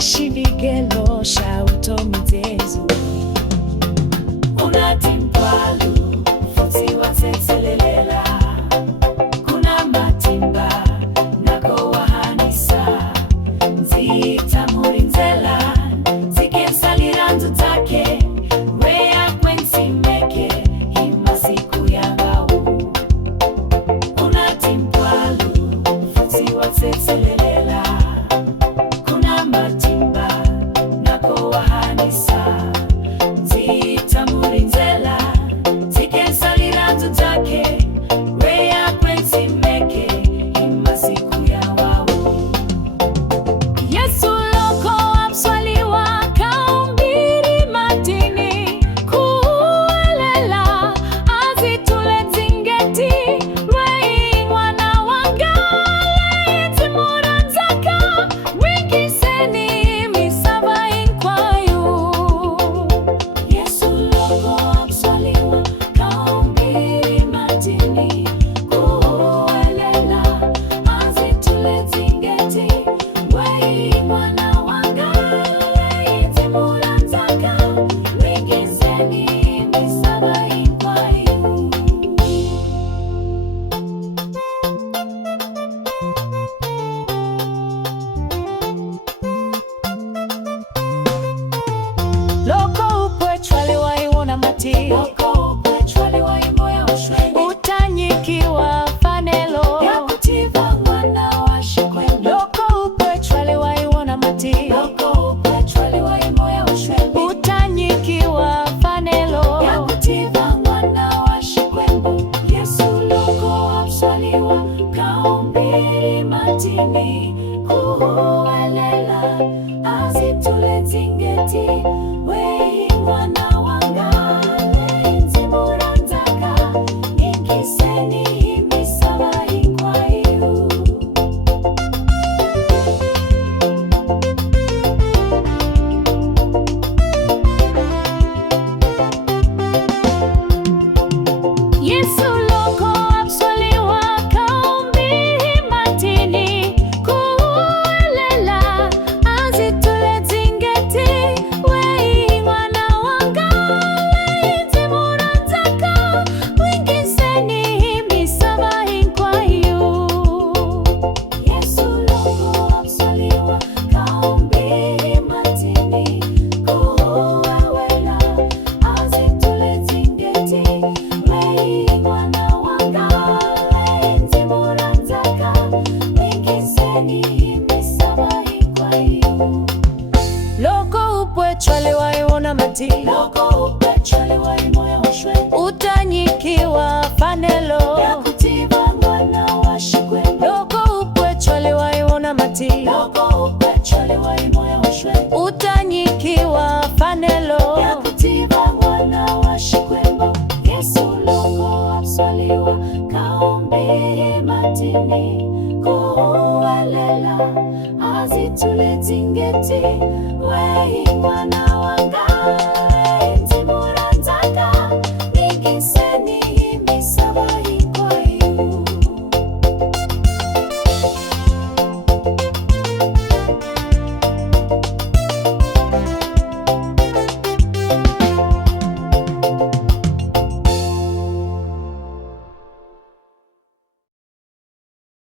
Shibigelo shauto mitezu Unatimpwalu futi watetelelela Kuna matimba nako wahanisa Nzita murinzela Zikensalirandu take Wea kwensi meke Hima siku ya ngau Unatimpwalu futi watetelelela Kuna matimba nako wahanisa Nzita murinzela Zikensalirandu take Wea kwensi meke Hima siku ya wawu Yesu loko abswaliwa kaumbiri matini kuwelela azitule zingeti Rwei mwana wangale itimuranzaka Wingiseni misaba inkwayu Yesu loko abswaliwa kaumbiri matini kuwelela azitule zingeti Rwei mwana wangale itimuranzaka Wingiseni misaba inkwayu Loko upwe chwali waiwona mati Loko upwe chwali waimoya ushweni Utanyikiwa fanelo ya kutiva mwana wa shikwembe Loko upwe chwali waiwona mati Loko upwe chwali waimoya ushweni Utanyikiwa fanelo ya kutiva mwana wa shikwembe Yesu loko abswaliwa kaumbiri matini kuhuwalela azitule zingeti Wei mwana wangale nzimuranzaka Inkiseni misaba inkwayu Yesu loko abswaliwa kaumbiri matini kuwelela azitule zingeti Wei mwana wangale itimuranzaka Wingiseni misaba inkwayu Yesu loko abswaliwa kaumbiri matini kuwelela azitule zingeti Wei mwana wangale itimuranzaka Wingiseni misaba inkwayu Loko upwe chwali waiwona mati Loko upwe chwali waimoya ushweni Utanyikiwa fanelo ya kutiva mwana wa shikwembe Loko upwe chwali waiwona mati Loko upwe chwali waimoya ushweni Utanyikiwa fanelo ya kutiva mwana wa shikwembe Yesu loko abswaliwa kaumbiri matini kuhuwalela azitule zingeti Wei mwana wangale